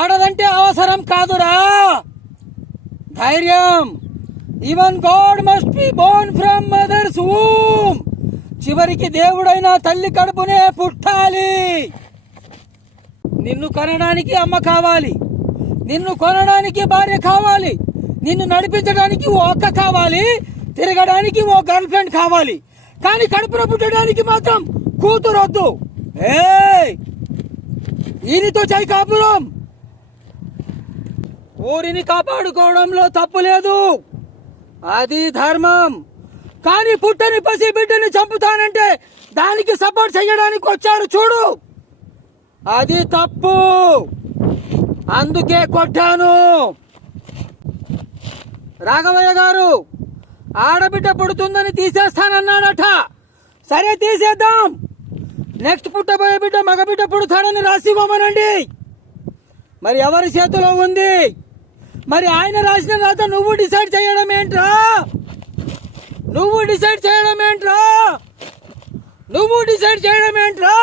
ఆడదంటే అవసరం కాదురా, ధైర్యం. Even God must be born from mothers womb. చివరికి దేవుడైన తల్లి కడుపునే పుట్టాలి. నిన్ను కనడానికి అమ్మ కావాలి, నిన్ను కొనడానికి భార్య కావాలి, నిన్ను నడిపించడానికి ఓ అక్క కావాలి, తిరగడానికి ఓ గర్ల్ ఫ్రెండ్ కావాలి. కానీ కడుపున పుట్టడానికి మాత్రం కూతురు వద్దు. ఈయనతో చై కాపురం. ఊరిని కాపాడుకోవడంలో తప్పు లేదు, అది ధర్మం. కానీ పుట్టని పసి బిడ్డని చంపుతానంటే దానికి సపోర్ట్ చేయడానికి వచ్చారు చూడు, అది తప్పు. అందుకే కొట్టాను. రాఘవయ్య గారు ఆడబిడ్డ పుడుతుందని తీసేస్తానన్నాడట. సరే తీసేద్దాం. నెక్స్ట్ పుట్టబోయే బిడ్డ మగబిడ్డ పుడతాడని రాసివ్వమనండి. మరి ఎవరి చేతిలో ఉంది? మరి ఆయన రాసిన రాత నువ్వు డిసైడ్ చేయడం ఏంట్రా? నువ్వు డిసైడ్ చేయడం ఏంట్రా?